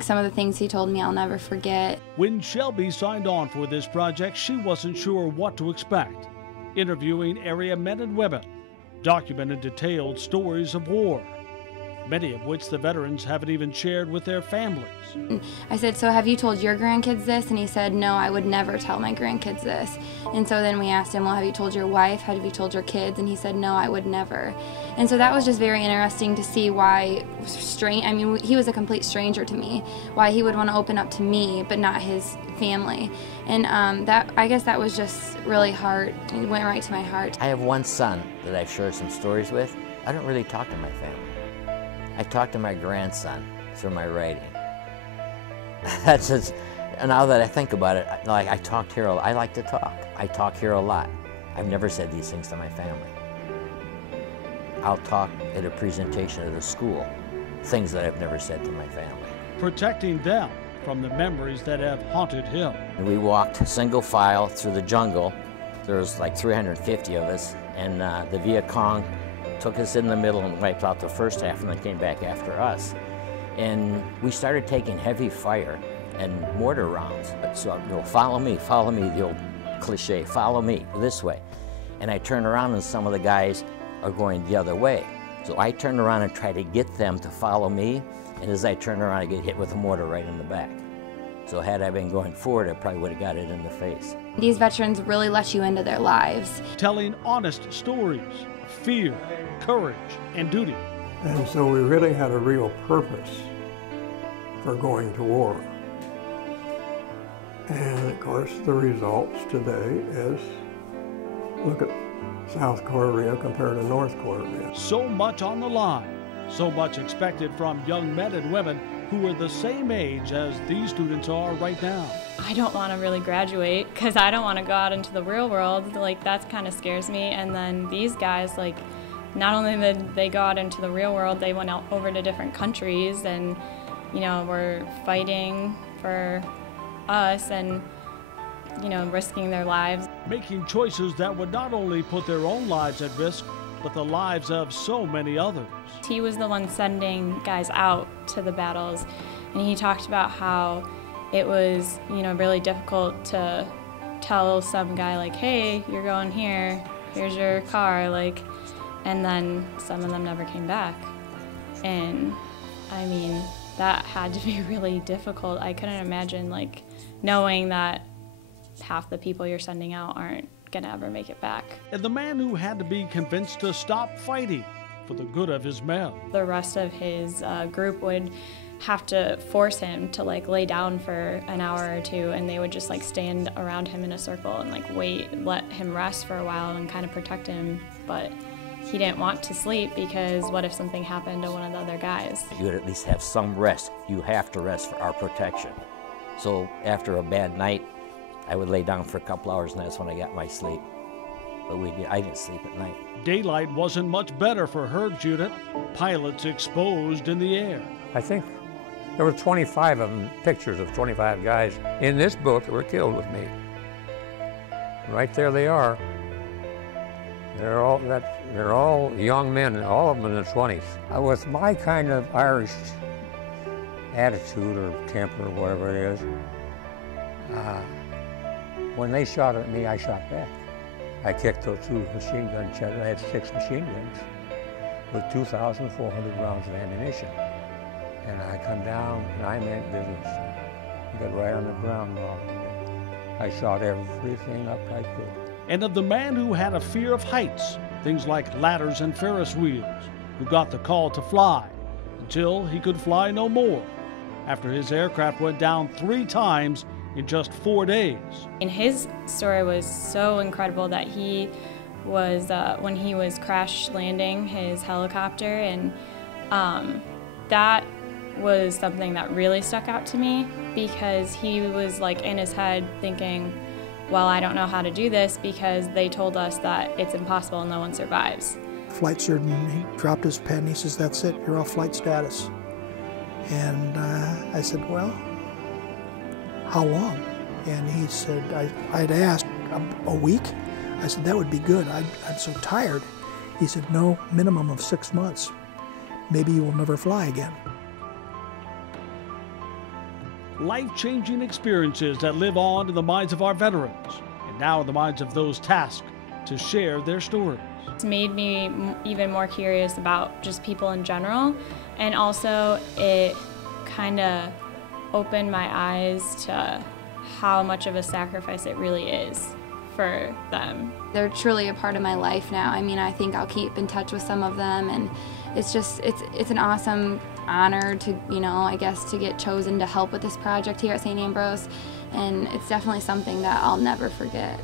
Some of the things he told me I'll never forget. When Shelby signed on for this project, she wasn't sure what to expect. Interviewing area men and women, documented detailed stories of war, many of which the veterans haven't even shared with their families. I said, so have you told your grandkids this? And he said, no, I would never tell my grandkids this. And so then we asked him, well, have you told your wife? Have you told your kids? And he said, no, I would never. And so that was just very interesting to see why he was a complete stranger to me, why he would want to open up to me, but not his family. And I guess that was just really hard. It went right to my heart. I have one son that I've shared some stories with. I don't really talk to my family. I talk to my grandson through my writing. That's just, now that I think about it, like I talked here, I like to talk. I talk here a lot. I've never said these things to my family. I'll talk at a presentation at a school, things that I've never said to my family. Protecting them from the memories that have haunted him. We walked single file through the jungle. There was like 350 of us, and the Viet Cong took us in the middle and wiped out the first half and then came back after us. And we started taking heavy fire and mortar rounds. So, follow me, the old cliche, follow me, this way. And I turn around and some of the guys are going the other way. So I turn around and try to get them to follow me, and as I turn around, I get hit with a mortar right in the back. So had I been going forward, I probably would have got it in the face. These veterans really let you into their lives. Telling honest stories, fear, courage, and duty. And so we really had a real purpose for going to war. And of course, the results today is, look at South Korea compared to North Korea. So much on the line, so much expected from young men and women who are the same age as these students are right now. I don't want to really graduate because I don't want to go out into the real world. Like, that kind of scares me. And then these guys, like, not only did they go out into the real world, they went out over to different countries and, you know, were fighting for us and, you know, risking their lives. Making choices that would not only put their own lives at risk, but the lives of so many others. He was the one sending guys out to the battles, and he talked about how it was, you know, really difficult to tell some guy, like, hey, you're going here, here's your car, like, and then some of them never came back. And I mean, that had to be really difficult. I couldn't imagine, like, knowing that half the people you're sending out aren't gonna ever make it back. And the man who had to be convinced to stop fighting for the good of his men. The rest of his group would have to force him to, like, lay down for an hour or two, and they would just, like, stand around him in a circle and, like, wait, let him rest for a while and kind of protect him. But he didn't want to sleep because what if something happened to one of the other guys? You would at least have some rest. You have to rest for our protection. So after a bad night, I would lay down for a couple hours, and that's when I got my sleep. But I didn't sleep at night. Daylight wasn't much better for Herb's unit. Pilots exposed in the air. I think there were 25 of them, pictures of 25 guys in this book that were killed with me. Right there they are. They're all young men, all of them in their 20s. With my kind of Irish attitude or temper or whatever it is, when they shot at me, I shot back. I kicked those 2 machine gun chests. I had 6 machine guns with 2,400 rounds of ammunition. And I come down and I meant business. I got right on the ground. I shot everything up I could. And of the man who had a fear of heights, things like ladders and Ferris wheels, who got the call to fly until he could fly no more, after his aircraft went down 3 times in just 4 days. And his story was so incredible that he was, when he was crash landing his helicopter, and that was something that really stuck out to me because he was, like, in his head thinking, well, I don't know how to do this because they told us that it's impossible and no one survives. Flight surgeon, he dropped his pen, he says, that's it, you're off flight status. And I said, well, how long? And he said, I'd asked, a week? I said, that would be good, I'm so tired. He said, no, minimum of 6 months. Maybe you will never fly again. life-changing experiences that live on in the minds of our veterans, and now in the minds of those tasked to share their stories. It's made me even more curious about just people in general, and also it kind of opened my eyes to how much of a sacrifice it really is for them. They're truly a part of my life now. I mean, I think I'll keep in touch with some of them, and it's just, it's an awesome honor to, you know, I guess to get chosen to help with this project here at St. Ambrose, and it's definitely something that I'll never forget.